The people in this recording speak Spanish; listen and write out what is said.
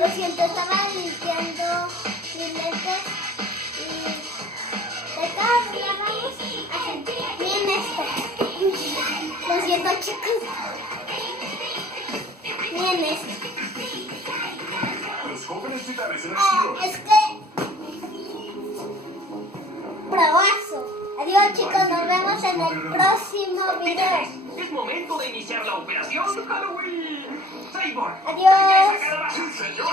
lo siento, estaba limpiando mis lentes y de todas grabamos así. Miren esto. Lo siento, chicos. Miren esto. Los jóvenes titanes en acción. Es que probazo. Adiós, chicos, nos vemos en el próximo video. Es momento de iniciar la operación Halloween. Cyborg, Adiós. ¡Calabaza! Sí, señor.